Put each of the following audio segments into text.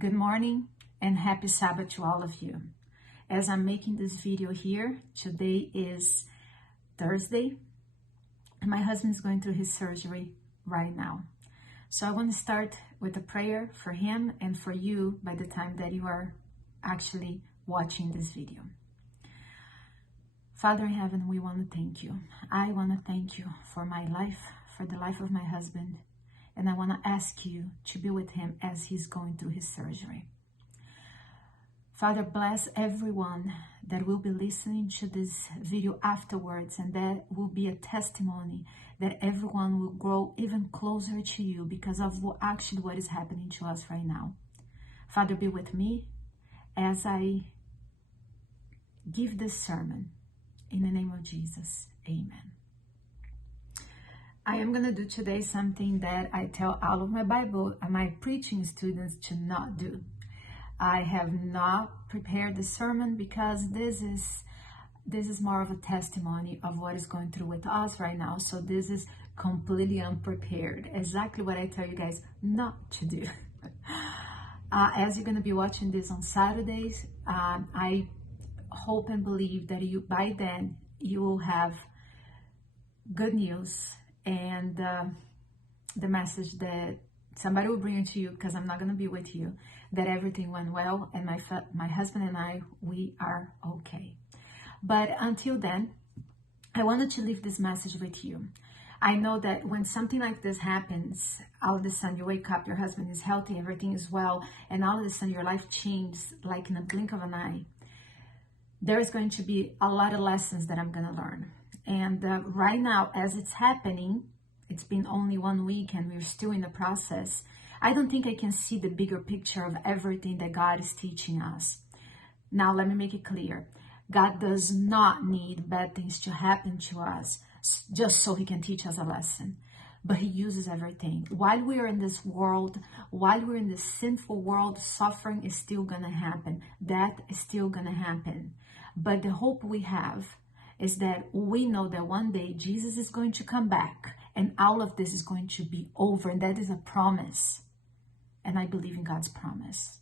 Good morning and happy Sabbath to all of you. As I'm making this video here, today is Thursday, and my husband is going through his surgery right now. So I want to start with a prayer for him and for you by the time that you are actually watching this video. Father in heaven, we want to thank you. I want to thank you for my life, for the life of my husband, and I want to ask you to be with him as he's going through his surgery. Father, bless everyone that will be listening to this video afterwards, and that will be a testimony that everyone will grow even closer to you because of what is happening to us right now. Father, be with me as I give this sermon. In the name of Jesus, amen. I am going to do today something that I tell all of my preaching students to not do. I have not prepared the sermon because this is more of a testimony of what is going through with us right now. So this is completely unprepared. Exactly what I tell you guys not to do. As you're going to be watching this on Saturdays, I hope and believe that by then you will have good news and the message that somebody will bring it to you, because I'm not going to be with you, that everything went well and my husband and I, we are okay. But until then, I wanted to leave this message with you. I know that when something like this happens, all of a sudden you wake up, your husband is healthy, everything is well, and all of a sudden your life changes like in a blink of an eye. There is going to be a lot of lessons that I'm going to learn. And right now, as it's happening, it's been only 1 week and we're still in the process. I don't think I can see the bigger picture of everything that God is teaching us. Now, let me make it clear. God does not need bad things to happen to us just so he can teach us a lesson. But he uses everything. While we are in this world, while we're in this sinful world, suffering is still going to happen. Death is still going to happen. But the hope we have is that we know that one day Jesus is going to come back and all of this is going to be over. And that is a promise. And I believe in God's promise.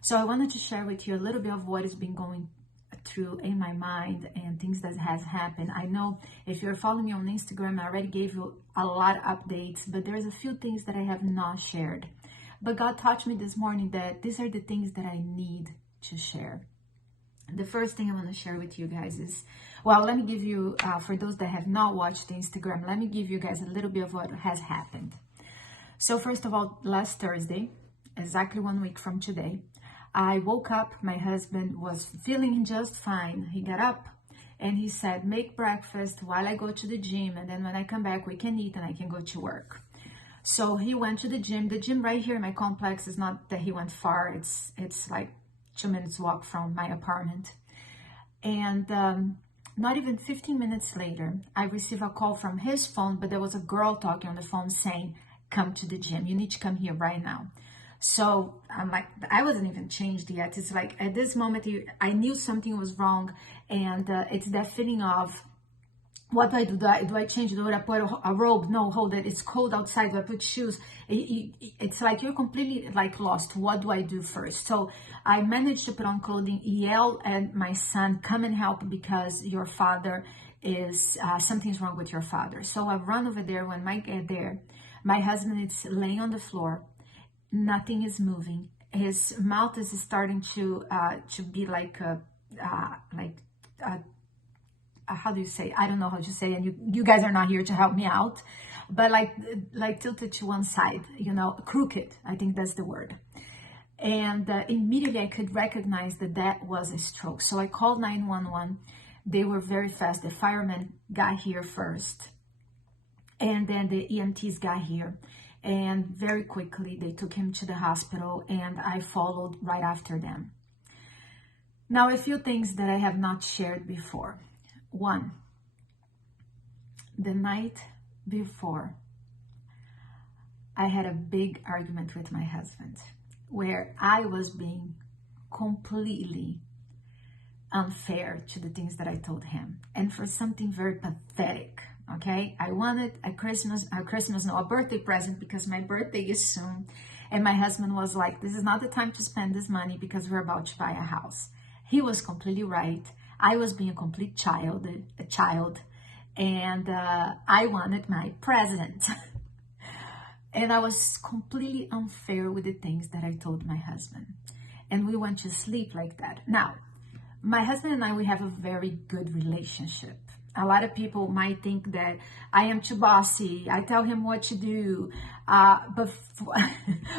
So I wanted to share with you a little bit of what has been going through in my mind and things that has happened. I know if you're following me on Instagram, I already gave you a lot of updates, but there's a few things that I have not shared. But God taught me this morning that these are the things that I need to share. The first thing I want to share with you guys is, well, let me give you, for those that have not watched the Instagram, let me give you guys a little bit of what has happened. So first of all, last Thursday, exactly 1 week from today, I woke up, my husband was feeling just fine. He got up and he said, make breakfast while I go to the gym, and then when I come back, we can eat and I can go to work. So he went to the gym. The gym right here in my complex is not that he went far. It's like 2 minutes walk from my apartment. And not even 15 minutes later, I received a call from his phone, but there was a girl talking on the phone saying, come to the gym. You need to come here right now. So I'm like, I wasn't even changed yet. It's like at this moment, I knew something was wrong. And it's that feeling of, what do I do? Do I change? Do I put a robe? No, hold it. It's cold outside. Do I put shoes? It's like you're completely like lost. What do I do first? So I managed to put on clothing, yell at my son, come and help because your father is, something's wrong with your father. So I run over there. When I get there, my husband is laying on the floor. Nothing is moving. His mouth is starting to be like how do you say? I don't know how to say, and you guys are not here to help me out, but like tilted to one side, crooked. I think that's the word. And immediately I could recognize that was a stroke. So I called 911. They were very fast. The firemen got here first, and then the EMTs got here. And very quickly, they took him to the hospital, and I followed right after them. Now, a few things that I have not shared before. One, the night before, I had a big argument with my husband where I was being completely unfair to the things that I told him, and for something very pathetic. Okay, I wanted a birthday present because my birthday is soon, And my husband was like, this is not the time to spend this money because we're about to buy a house. He was completely right. I was being a complete child, and I wanted my present. And I was completely unfair with the things that I told my husband. And we went to sleep like that. Now, my husband and I, we have a very good relationship. A lot of people might think that I am too bossy. I tell him what to do,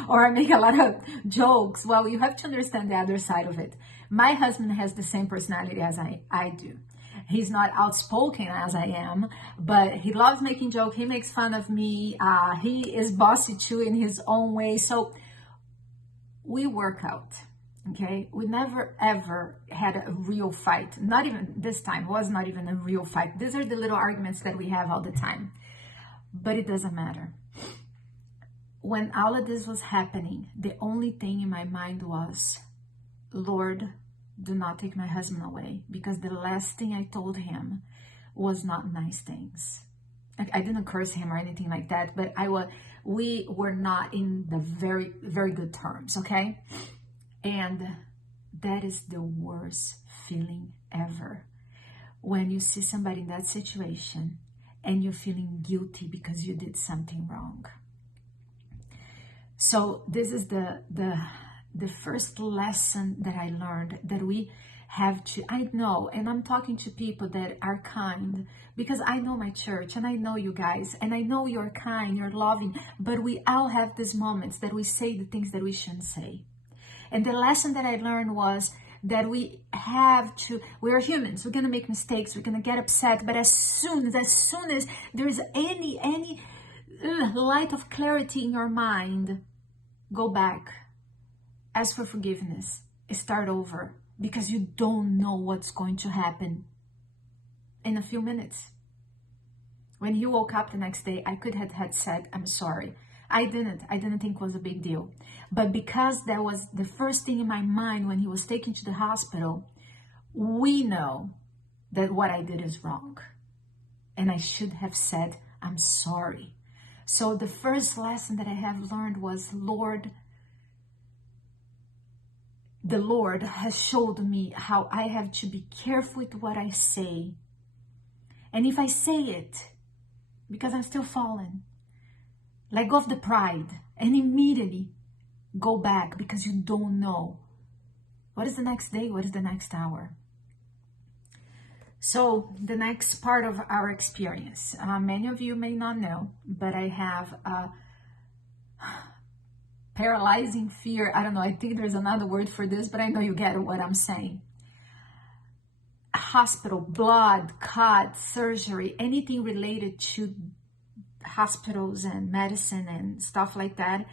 or I make a lot of jokes. Well, you have to understand the other side of it. My husband has the same personality as I do. He's not outspoken as I am, but he loves making jokes. He makes fun of me. He is bossy too in his own way. So we work out. Okay, we never ever had a real fight. Not even this time. It was not even a real fight. These are the little arguments that we have all the time. But it doesn't matter. When all of this was happening, the only thing in my mind was, Lord, do not take my husband away. Because the last thing I told him was not nice things. I didn't curse him or anything like that, but we were not in the very, very good terms, okay? And that is the worst feeling ever. When you see somebody in that situation and you're feeling guilty because you did something wrong. So this is the first lesson that I learned, that we have to, I know, and I'm talking to people that are kind, because I know my church and I know you guys, and I know you're kind, you're loving, but we all have these moments that we say the things that we shouldn't say. And the lesson that I learned was that we are humans. We're going to make mistakes. We're going to get upset. But as soon as there's any light of clarity in your mind, go back. Ask for forgiveness. Start over. Because you don't know what's going to happen in a few minutes. When he woke up the next day, I could have said, I'm sorry. I didn't think it was a big deal. But because that was the first thing in my mind when he was taken to the hospital, we know that what I did is wrong. And I should have said, I'm sorry. So the first lesson that I have learned was, the Lord has showed me how I have to be careful with what I say. And if I say it, because I'm still fallen, let go of the pride and immediately go back, because you don't know what is the next day, what is the next hour. So the next part of our experience, many of you may not know, but I have a paralyzing fear. I don't know, I think there's another word for this, but I know you get what I'm saying. Hospital, blood, cut, surgery, anything related to hospitals and medicine and stuff like that,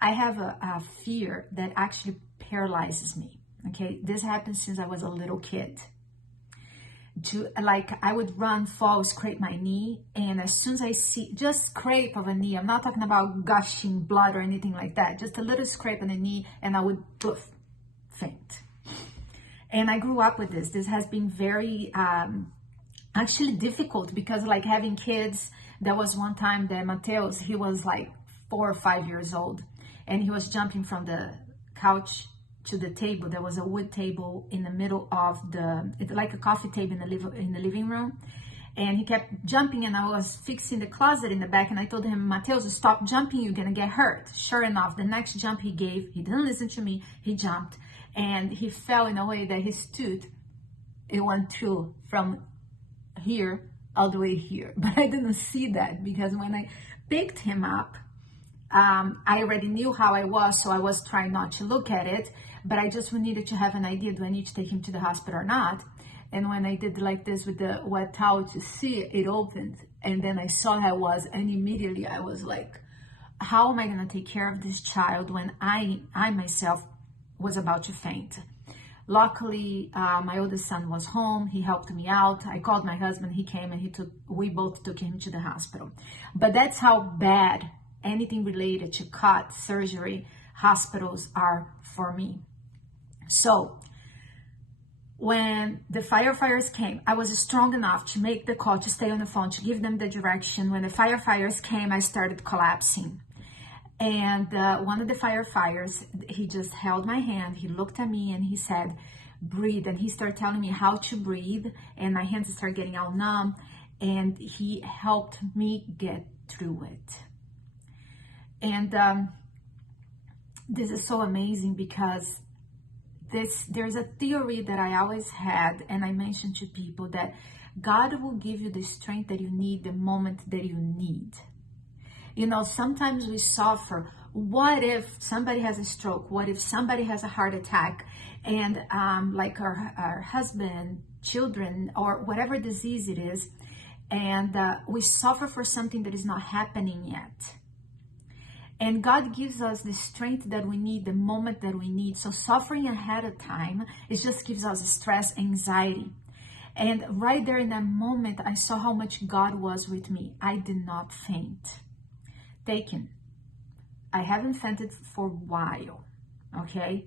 I have a fear that actually paralyzes me. Okay, this happened since I was a little kid. I would run, fall, scrape my knee, and as soon as I see just scrape of a knee, I'm not talking about gushing blood or anything like that, just a little scrape on the knee, and I would poof, faint. And I grew up with this. This has been very actually difficult, because like having kids, there was one time that Mateus, he was like 4 or 5 years old, and he was jumping from the couch to the table. There was a wood table in the middle of it's like a coffee table in the living room, and he kept jumping, and I was fixing the closet in the back, and I told him, Mateus, stop jumping, you're gonna get hurt. Sure enough, the next jump he gave, he didn't listen to me, he jumped, and he fell in a way that his tooth, it went through from here all the way here. But I didn't see that, because when I picked him up, I already knew how I was, so I was trying not to look at it, but I just needed to have an idea, do I need to take him to the hospital or not? And when I did like this with the wet towel to see it, it opened, and then I saw how it was, and immediately I was like, how am I going to take care of this child when I myself was about to faint? Luckily, my oldest son was home. He helped me out. I called my husband. He came, and we both took him to the hospital. But that's how bad anything related to cut, surgery, hospitals are for me. So when the firefighters came, I was strong enough to make the call, to stay on the phone, to give them the direction. When the firefighters came, I started collapsing. And one of the firefighters, he just held my hand, he looked at me and he said, breathe. And he started telling me how to breathe, and my hands started getting all numb, and he helped me get through it. And this is so amazing because there's a theory that I always had, and I mentioned to people, that God will give you the strength that you need the moment that you need. You know, sometimes we suffer. What if somebody has a stroke? What if somebody has a heart attack? And like our husband, children, or whatever disease it is, and we suffer for something that is not happening yet. And God gives us the strength that we need the moment that we need. So suffering ahead of time, it just gives us stress, anxiety. And right there in that moment, I saw how much God was with me. I did not faint. Taken. I haven't fainted for a while, okay?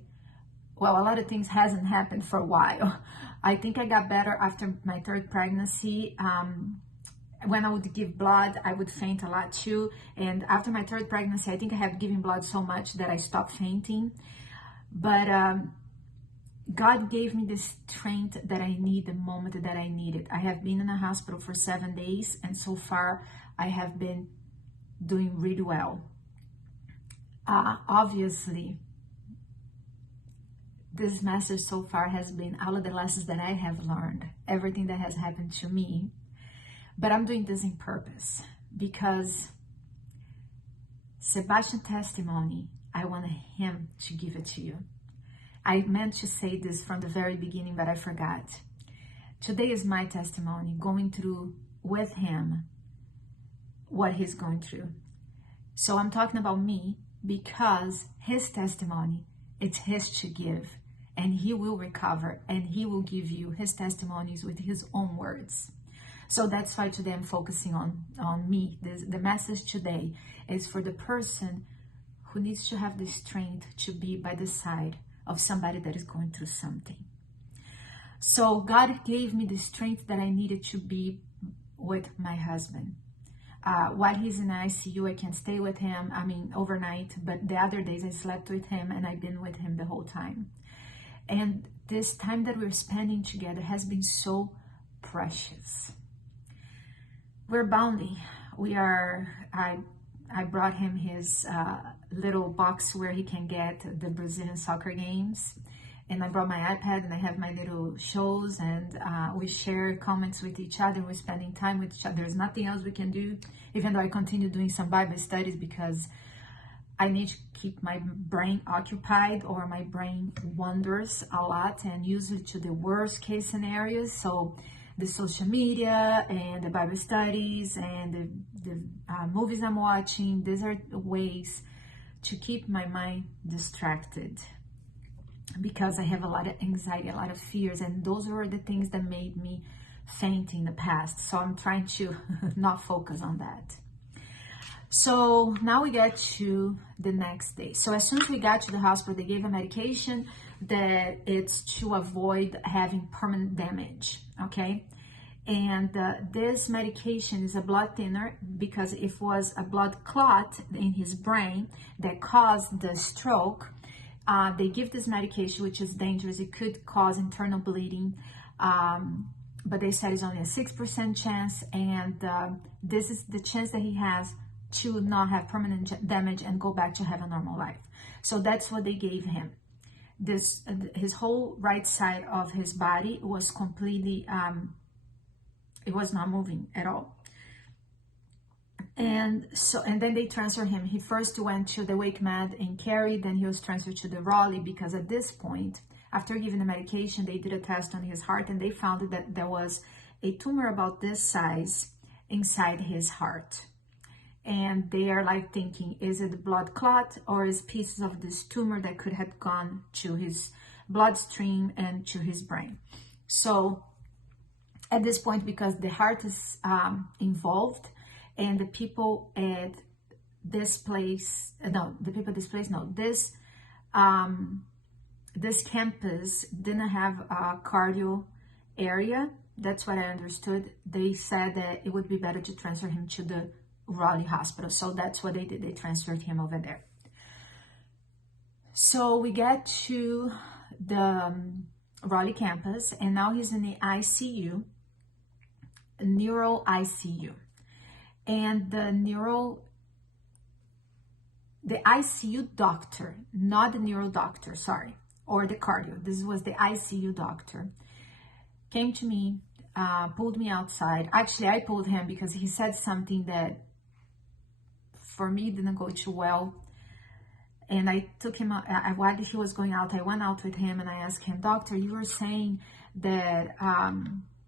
Well, a lot of things hasn't happened for a while. I think I got better after my third pregnancy. When I would give blood, I would faint a lot too. And after my third pregnancy, I think I have given blood so much that I stopped fainting. But God gave me the strength that I need the moment that I need it. I have been in the hospital for 7 days, and so far I have been doing really well. Obviously, this message so far has been all of the lessons that I have learned, everything that has happened to me. But I'm doing this in purpose because Sebastian's testimony, I wanted him to give it to you. I meant to say this from the very beginning, but I forgot. Today is my testimony, going through with him what he's going through. So I'm talking about me because his testimony, it's his to give, and he will recover, and he will give you his testimonies with his own words. So that's why today I'm focusing on me. The message today is for the person who needs to have the strength to be by the side of somebody that is going through something. So God gave me the strength that I needed to be with my husband. While he's in the ICU, I can stay with him, overnight, but the other days I slept with him and I've been with him the whole time. And this time that we're spending together has been so precious. We're bounty. I brought him his little box where he can get the Brazilian soccer games. And I brought my iPad and I have my little shows, and we share comments with each other. We're spending time with each other. There's nothing else we can do, even though I continue doing some Bible studies because I need to keep my brain occupied, or my brain wanders a lot and usually to the worst case scenarios. So the social media and the Bible studies and the movies I'm watching, these are ways to keep my mind distracted, because I have a lot of anxiety, a lot of fears, and those were the things that made me faint in the past. So I'm trying to not focus on that. So now we get to the next day. So as soon as we got to the hospital, they gave a medication that it's to avoid having permanent damage, okay? And this medication is a blood thinner, because if it was a blood clot in his brain that caused the stroke, they give this medication, which is dangerous. It could cause internal bleeding, but they said it's only a 6% chance, and this is the chance that he has to not have permanent damage and go back to have a normal life. So that's what they gave him. His whole right side of his body was completely, it was not moving at all. And then they transferred him. He first went to the Wake Med in Cary, then he was transferred to the Raleigh, because at this point, after giving the medication, they did a test on his heart and they found that there was a tumor about this size inside his heart. And they are like thinking, is it a blood clot, or is pieces of this tumor that could have gone to his bloodstream and to his brain? So at this point, because the heart is involved, and the people at this place, this campus didn't have a cardio area. That's what I understood. They said that it would be better to transfer him to the Raleigh Hospital. So that's what they did. They transferred him over there. So we get to the Raleigh campus, and now he's in the ICU, neuro ICU. And the ICU doctor, not the neuro doctor, sorry, or the cardio, this was the ICU doctor, came to me, pulled me outside. Actually, I pulled him because he said something that for me didn't go too well. And I took him out. While he was going out, I went out with him and I asked him, "Doctor, you were saying that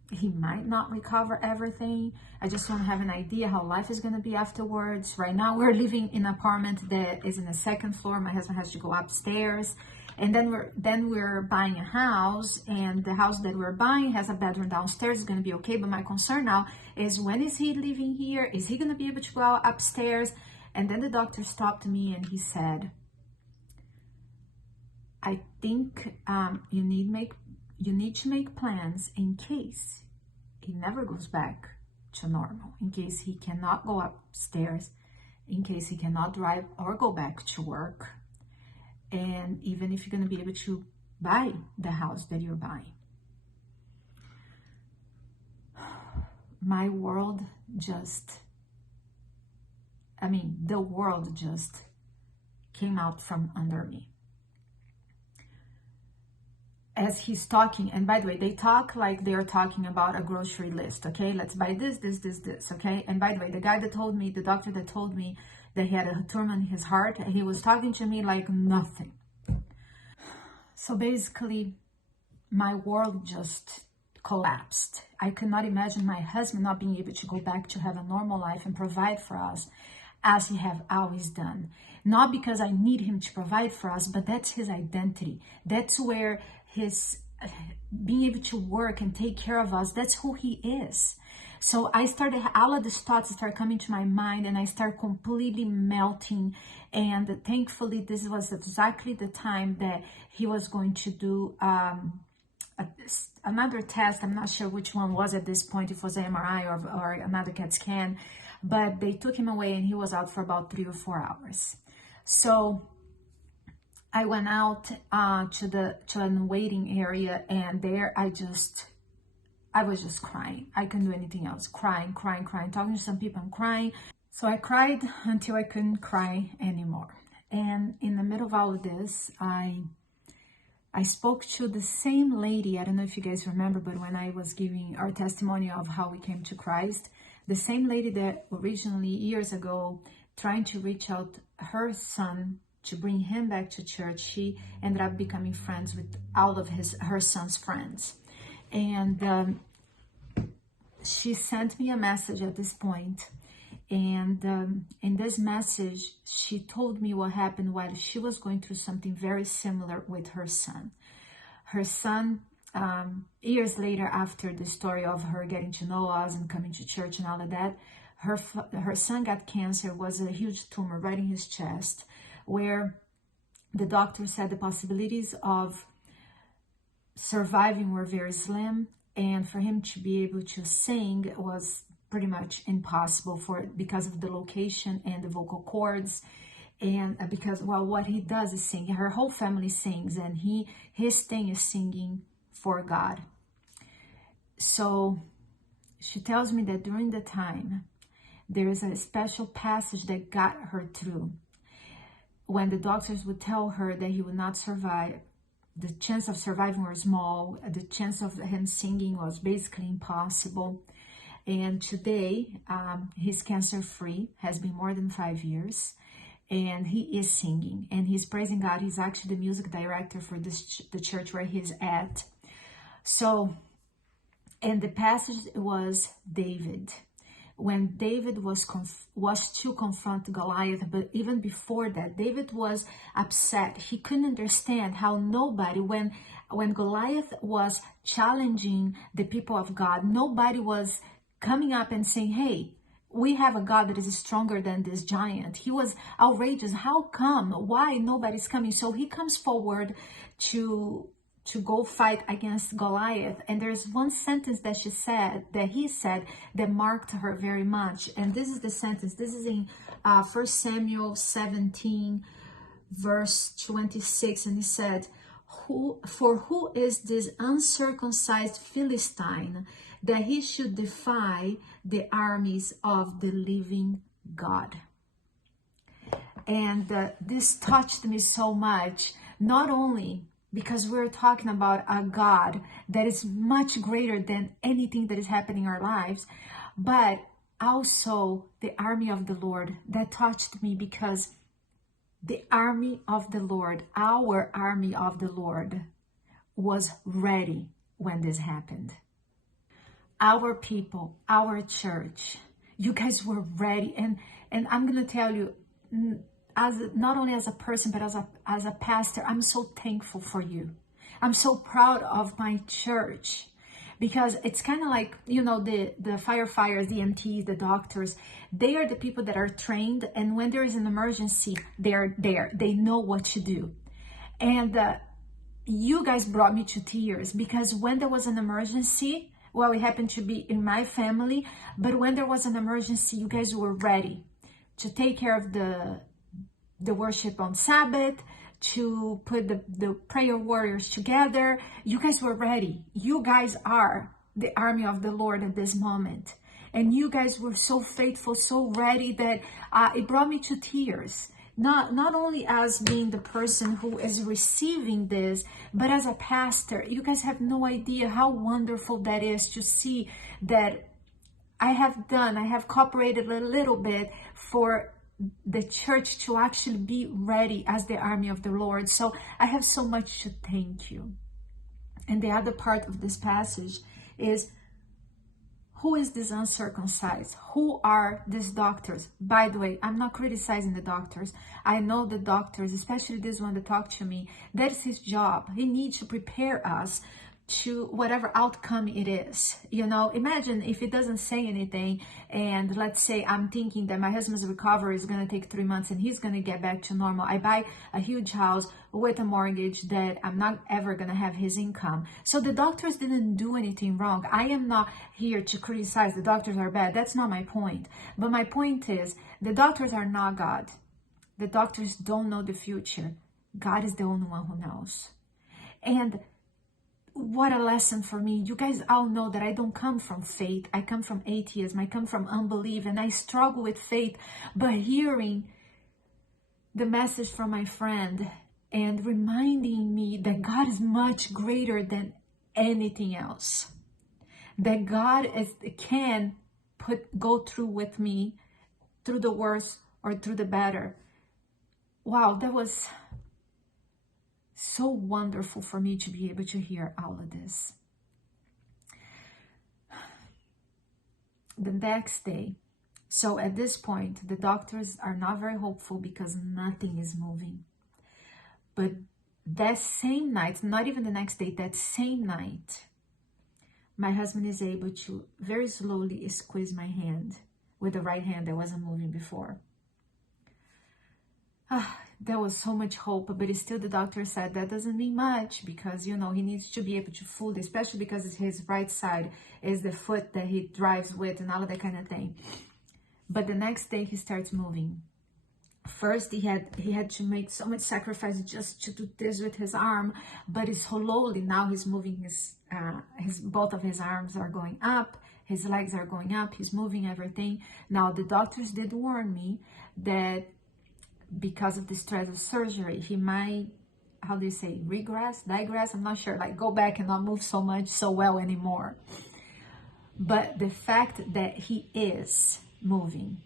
he might not recover everything. I just want to have an idea how life is going to be afterwards. Right now, we're living in an apartment that is in the second floor. My husband has to go upstairs. And then we're buying a house, and the house that we're buying has a bedroom downstairs. It's going to be okay. But my concern now is, when is he living here? Is he going to be able to go out upstairs?" And then the doctor stopped me and he said, "I think you need to make plans in case he never goes back to normal, in case he cannot go upstairs, in case he cannot drive or go back to work, and even if you're going to be able to buy the house that you're buying." My world the world just came out from under me. As he's talking, and by the way, they talk like they're talking about a grocery list, okay? Let's buy this, okay? And by the way, the doctor that told me that he had a tumor in his heart, he was talking to me like nothing. So basically, my world just collapsed. I could not imagine my husband not being able to go back to have a normal life and provide for us as he have always done. Not because I need him to provide for us, but that's his identity. That's where his being able to work and take care of us, that's who he is. So I started, all of these thoughts started coming to my mind, and I started completely melting. And thankfully, this was exactly the time that he was going to do another test. I'm not sure which one was at this point, if it was an MRI or another CAT scan, but they took him away and he was out for about 3 or 4 hours. So I went out to an waiting area, and there I was just crying. I couldn't do anything else. Crying, talking to some people and crying. So I cried until I couldn't cry anymore. And in the middle of all of this, I spoke to the same lady. I don't know if you guys remember, but when I was giving our testimony of how we came to Christ, the same lady that originally years ago trying to reach out her son to bring him back to church, she ended up becoming friends with all of her son's friends. And she sent me a message at this point. And in this message, she told me what happened while she was going through something very similar with her son. Her son, years later, after the story of her getting to know us and coming to church and all of that, her son got cancer, was a huge tumor right in his chest, where the doctor said the possibilities of surviving were very slim, and for him to be able to sing was pretty much impossible because of the location and the vocal cords, and because, well, what he does is sing. Her whole family sings, and his thing is singing for God. So she tells me that during the time, there is a special passage that got her through. When the doctors would tell her that he would not survive, the chance of surviving was small, the chance of him singing was basically impossible. And today, he's cancer-free, has been more than 5 years, and he is singing, and he's praising God. He's actually the music director for the church where he's at. So, and the passage was David. When David was to confront Goliath, but even before that, David was upset. He couldn't understand how nobody, when Goliath was challenging the people of God, nobody was coming up and saying, "Hey, we have a God that is stronger than this giant." He was outrageous. How come? Why nobody's coming? So he comes forward to to go fight against Goliath. And there's one sentence that he said, that marked her very much. And this is the sentence. This is in 1 Samuel 17, verse 26. And he said, who is this uncircumcised Philistine, that he should defy the armies of the living God? And this touched me so much, not only because we're talking about a God that is much greater than anything that is happening in our lives, but also the army of the Lord. That touched me because the army of the Lord, our army of the Lord, was ready when this happened. Our people, our church, you guys were ready. And I'm going to tell you, not only as a person, but as a pastor, I'm so thankful for you. I'm so proud of my church, because it's kind of like, you know, the firefighters, the EMTs, the doctors, they are the people that are trained. And when there is an emergency, they're there. They know what to do. And you guys brought me to tears, because when there was an emergency, well, it happened to be in my family, but when there was an emergency, you guys were ready to take care of the worship on Sabbath, to put the prayer warriors together. You guys were ready. You guys are the army of the Lord at this moment. And you guys were so faithful, so ready, that it brought me to tears. Not only as being the person who is receiving this, but as a pastor. You guys have no idea how wonderful that is, to see that I have cooperated a little bit for the church to actually be ready as the army of the Lord. So I have so much to thank you. And the other part of this passage is, who is this uncircumcised? Who are these doctors? By the way, I'm not criticizing the doctors. I know the doctors, especially this one that talked to me, that is his job. He needs to prepare us to whatever outcome it is. You know, imagine if it doesn't say anything, and let's say I'm thinking that my husband's recovery is going to take 3 months and he's going to get back to normal. I buy a huge house with a mortgage that I'm not ever going to have his income. So the doctors didn't do anything wrong. I am not here to criticize the doctors are bad. That's not my point. But my point is, the doctors are not God. The doctors don't know the future. God is the only one who knows. And what a lesson for me. You guys all know that I don't come from faith. I come from atheism. I come from unbelief, and I struggle with faith. But hearing the message from my friend and reminding me that God is much greater than anything else, that God can go through with me through the worst or through the better. Wow, that was so wonderful for me to be able to hear all of this. The next day, so at this point, the doctors are not very hopeful because nothing is moving. But that same night, not even the next day, that same night, my husband is able to very slowly squeeze my hand with the right hand that wasn't moving before. There was so much hope, but still the doctor said that doesn't mean much, because, you know, he needs to be able to fully, especially because his right side is the foot that he drives with and all of that kind of thing. But the next day he starts moving. First he had to make so much sacrifice just to do this with his arm, but slowly now he's moving both of his arms are going up, his legs are going up, he's moving everything. Now the doctors did warn me that because of the stress of surgery, he might, how do you say, digress, I'm not sure, like go back and not move so well anymore. But the fact that he is moving,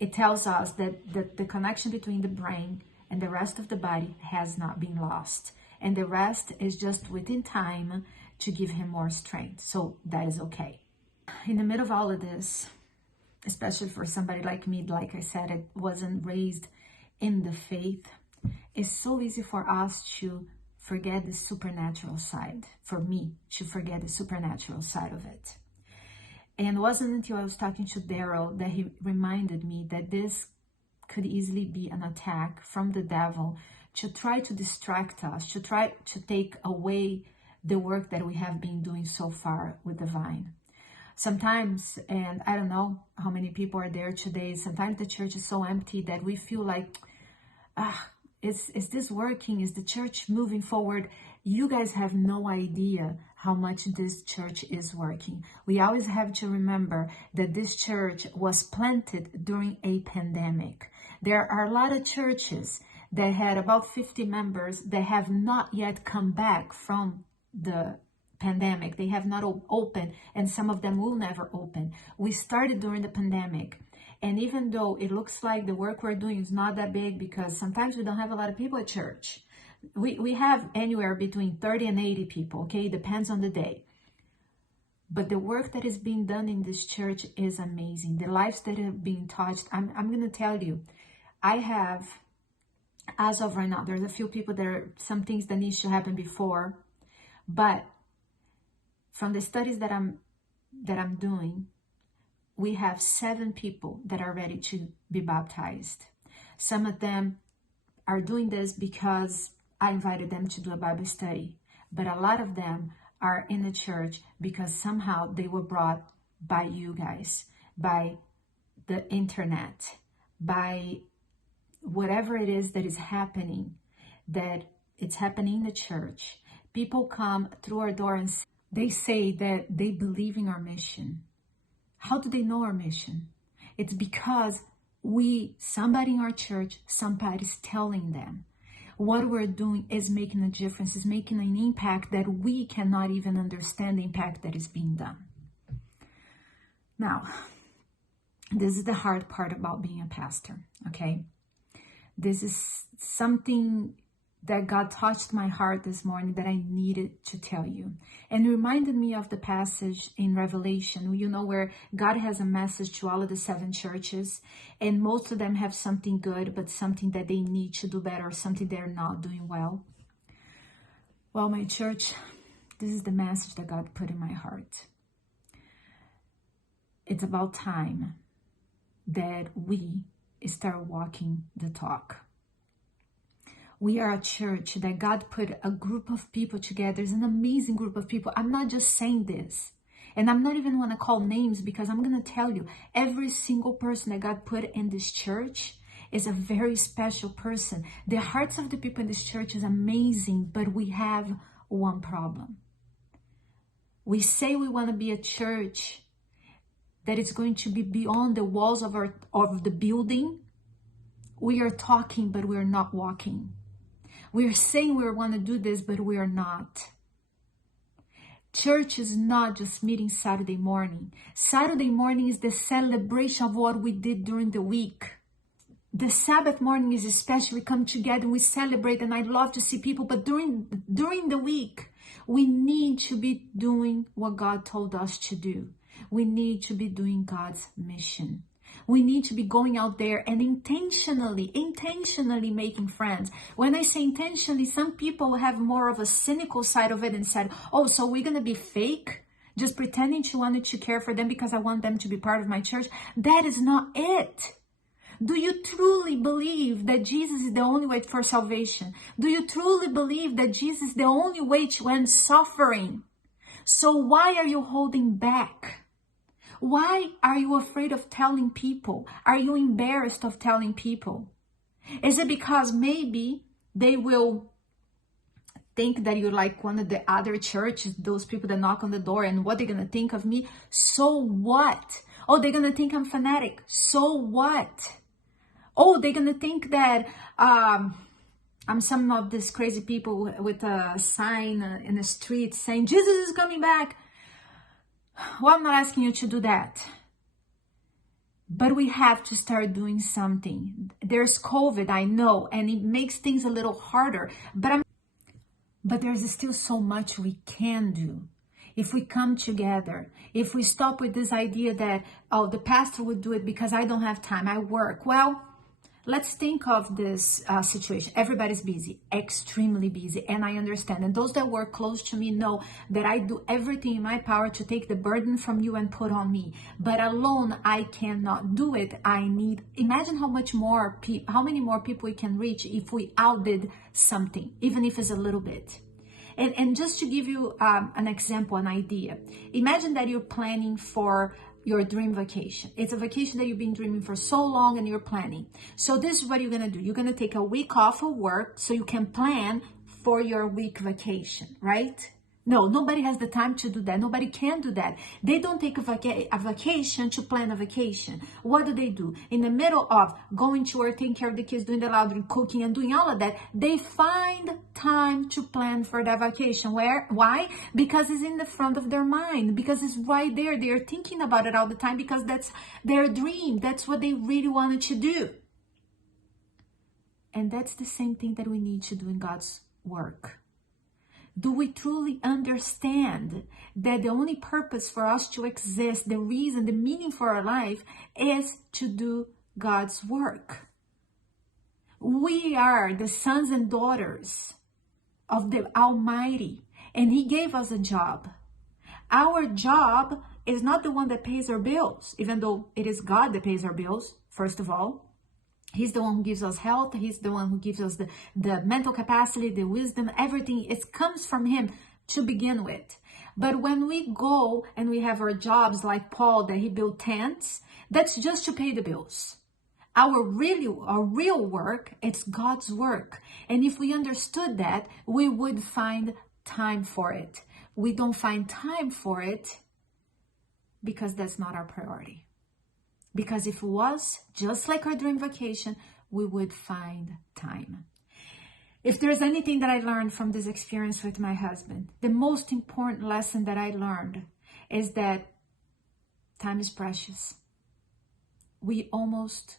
it tells us that the connection between the brain and the rest of the body has not been lost. And the rest is just within time to give him more strength. So that is okay. In the middle of all of this, especially for somebody like me, like I said, it wasn't raised in the faith, it's so easy for us to forget the supernatural side, for me to forget the supernatural side of it. And it wasn't until I was talking to Daryl that he reminded me that this could easily be an attack from the devil to try to distract us, to try to take away the work that we have been doing so far with the vine. Sometimes, and I don't know how many people are there today, sometimes the church is so empty that we feel like, is this working? Is the church moving forward? You guys have no idea how much this church is working. We always have to remember that this church was planted during a pandemic. There are a lot of churches that had about 50 members that have not yet come back from the pandemic. They have not opened, and some of them will never open. We started during the pandemic. And even though it looks like the work we're doing is not that big, because sometimes we don't have a lot of people at church. We have anywhere between 30 and 80 people, okay? It depends on the day. But the work that is being done in this church is amazing. The lives that have been touched, I'm going to tell you, I have, as of right now, there's a few people, there are some things that needs to happen before. But from the studies that I'm doing, we have 7 people that are ready to be baptized. Some of them are doing this because I invited them to do a Bible study. But a lot of them are in the church because somehow they were brought by you guys, by the internet, by whatever it is that is happening, that it's happening in the church. People come through our door and they say that they believe in our mission. How do they know our mission? It's because somebody in our church, somebody's telling them. What we're doing is making a difference, is making an impact that we cannot even understand the impact that is being done. Now, this is the hard part about being a pastor, okay? This is something that God touched my heart this morning that I needed to tell you. And it reminded me of the passage in Revelation, you know, where God has a message to all of the 7 churches, and most of them have something good, but something that they need to do better, or something they're not doing well. Well, my church, this is the message that God put in my heart. It's about time that we start walking the talk. We are a church that God put a group of people together. It's an amazing group of people. I'm not just saying this. And I'm not even going to call names, because I'm going to tell you, every single person that God put in this church is a very special person. The hearts of the people in this church is amazing, but we have one problem. We say we want to be a church that is going to be beyond the walls of the building. We are talking, but we're not walking. We are saying we want to do this, but we are not. Church is not just meeting Saturday morning. Saturday morning is the celebration of what we did during the week. The Sabbath morning is especially, we come together, we celebrate, and I love to see people. But during the week, we need to be doing what God told us to do. We need to be doing God's mission. We need to be going out there and intentionally making friends. When I say intentionally, some people have more of a cynical side of it and said, oh, so we're going to be fake? Just pretending to want to care for them because I want them to be part of my church? That is not it. Do you truly believe that Jesus is the only way for salvation? Do you truly believe that Jesus is the only way to end suffering? So why are you holding back? Why are you afraid of telling people? Are you embarrassed of telling people? Is it because maybe they will think that you're like one of the other churches, those people that knock on the door, and what they're going to think of me? So what? Oh, they're going to think I'm fanatic. So what? Oh, they're going to think that I'm some of these crazy people with a sign in the street saying, Jesus is coming back. Well, I'm not asking you to do that. But we have to start doing something. There's COVID, I know, and it makes things a little harder. But there's still so much we can do. If we come together, if we stop with this idea that, oh, the pastor would do it because I don't have time, I work. Well, Let's think of this situation. Everybody's busy, extremely busy, and I understand. And those that work close to me know that I do everything in my power to take the burden from you and put on me. But alone, I cannot do it. Imagine how many more people we can reach if we outdid something, even if it's a little bit. And just to give you an example, an idea, imagine that you're planning for your dream vacation. It's a vacation that you've been dreaming for so long and you're planning. So this is what you're going to do. You're going to take a week off of work so you can plan for your week vacation, right? No, nobody has the time to do that. Nobody can do that. They don't take a vacation to plan a vacation. What do? In the middle of going to work, taking care of the kids, doing the laundry, cooking, and doing all of that, they find time to plan for that vacation. Why? Because it's in the front of their mind. Because it's right there. They're thinking about it all the time because that's their dream. That's what they really wanted to do. And that's the same thing that we need to do in God's work. Do we truly understand that the only purpose for us to exist, the reason, the meaning for our life is to do God's work? We are the sons and daughters of the Almighty, and He gave us a job. Our job is not the one that pays our bills, even though it is God that pays our bills, first of all. He's the one who gives us health. He's the one who gives us the mental capacity, the wisdom, everything. It comes from Him to begin with. But when we go and we have our jobs like Paul, that he built tents, that's just to pay the bills. Our real work, it's God's work. And if we understood that, we would find time for it. We don't find time for it because that's not our priority. Because if it was just like our dream vacation, we would find time. If there's anything that I learned from this experience with my husband, the most important lesson that I learned is that time is precious. We almost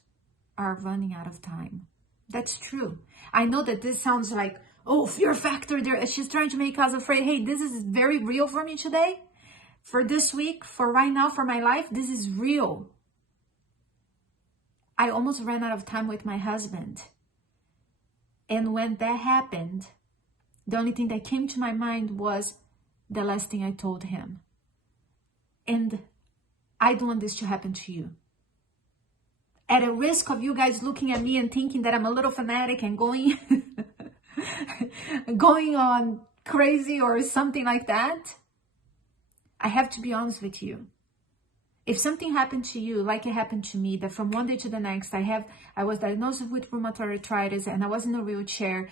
are running out of time. That's true. I know that this sounds like, oh, fear factor there. She's trying to make us afraid. Hey, this is very real for me today. For this week, for right now, for my life, this is real. I almost ran out of time with my husband. And when that happened, the only thing that came to my mind was the last thing I told him. And I don't want this to happen to you. At a risk of you guys looking at me and thinking that I'm a little fanatic and going on crazy or something like that, I have to be honest with you. If something happened to you, like it happened to me, that from one day to the next, I was diagnosed with rheumatoid arthritis and I was in a wheelchair.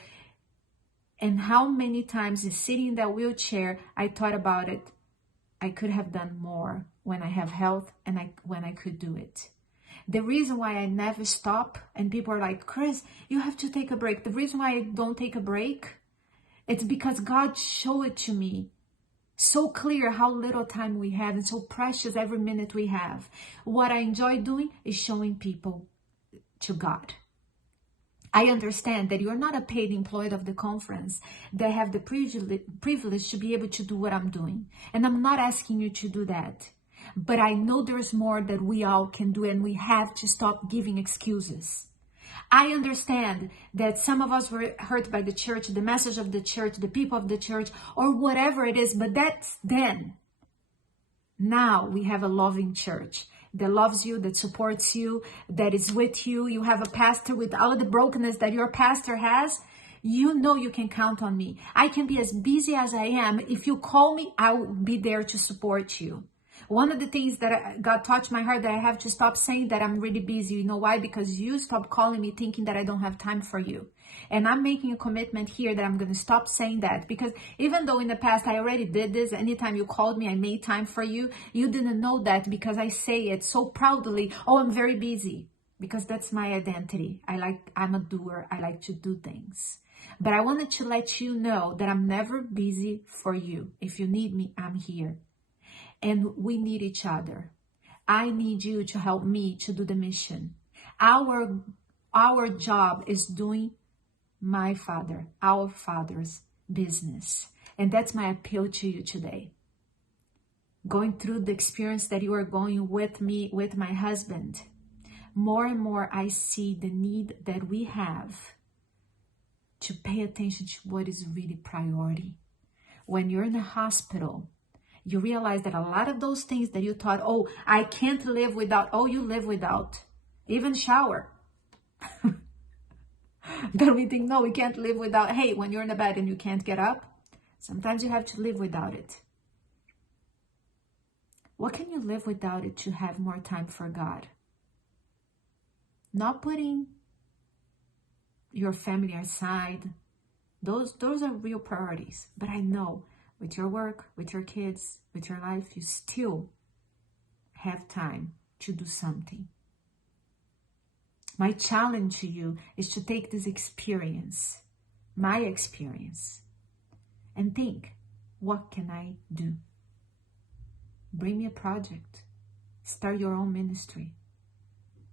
And how many times sitting in that wheelchair, I thought about it. I could have done more when I have health and when I could do it. The reason why I never stop, and people are like, Chris, you have to take a break. The reason why I don't take a break, it's because God showed it to me. So clear how little time we have and so precious every minute we have. What I enjoy doing is showing people to God. I understand that you're not a paid employee of the conference that have the privilege to be able to do what I'm doing. And I'm not asking you to do that. But I know there's more that we all can do, and we have to stop giving excuses. I understand that some of us were hurt by the church, the message of the church, the people of the church, or whatever it is, but that's then. Now we have a loving church that loves you, that supports you, that is with you. You have a pastor with all of the brokenness that your pastor has. You know you can count on me. I can be as busy as I am. If you call me, I will be there to support you. One of the things that God touched my heart that I have to stop saying that I'm really busy. You know why? Because you stop calling me thinking that I don't have time for you. And I'm making a commitment here that I'm going to stop saying that. Because even though in the past I already did this, anytime you called me, I made time for you. You didn't know that because I say it so proudly. Oh, I'm very busy. Because that's my identity. I'm a doer. I like to do things. But I wanted to let you know that I'm never busy for you. If you need me, I'm here. And we need each other. I need you to help me to do the mission. Our job is doing our Father's business. And that's my appeal to you today. Going through the experience that you are going with me, with my husband, more and more I see the need that we have to pay attention to what is really priority. When you're in the hospital, you realize that a lot of those things that you thought, oh, I can't live without, oh, you live without. Even shower. But we think, no, we can't live without. Hey, when you're in the bed and you can't get up, sometimes you have to live without it. What can you live without it to have more time for God? Not putting your family aside. Those are real priorities. But I know with your work, with your kids, with your life, you still have time to do something. My challenge to you is to take this experience, my experience, and think, what can I do? Bring me a project. Start your own ministry.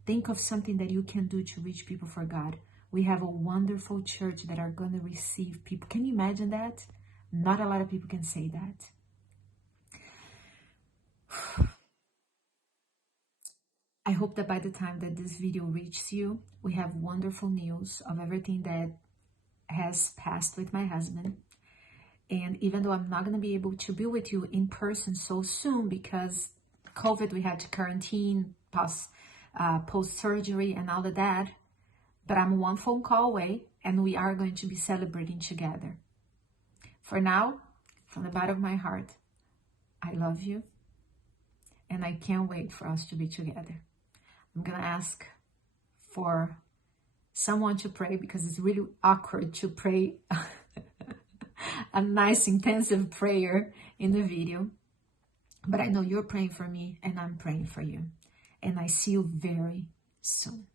Think of something that you can do to reach people for God. We have a wonderful church that are going to receive people. Can you imagine that? Not a lot of people can say that. I hope that by the time that this video reaches you, we have wonderful news of everything that has passed with my husband. And even though I'm not going to be able to be with you in person so soon because COVID, we had to quarantine, post-surgery and all of that, but I'm one phone call away and we are going to be celebrating together. For now, from the bottom of my heart, I love you and I can't wait for us to be together. I'm going to ask for someone to pray because it's really awkward to pray a nice intensive prayer in the video. But I know you're praying for me and I'm praying for you. And I see you very soon.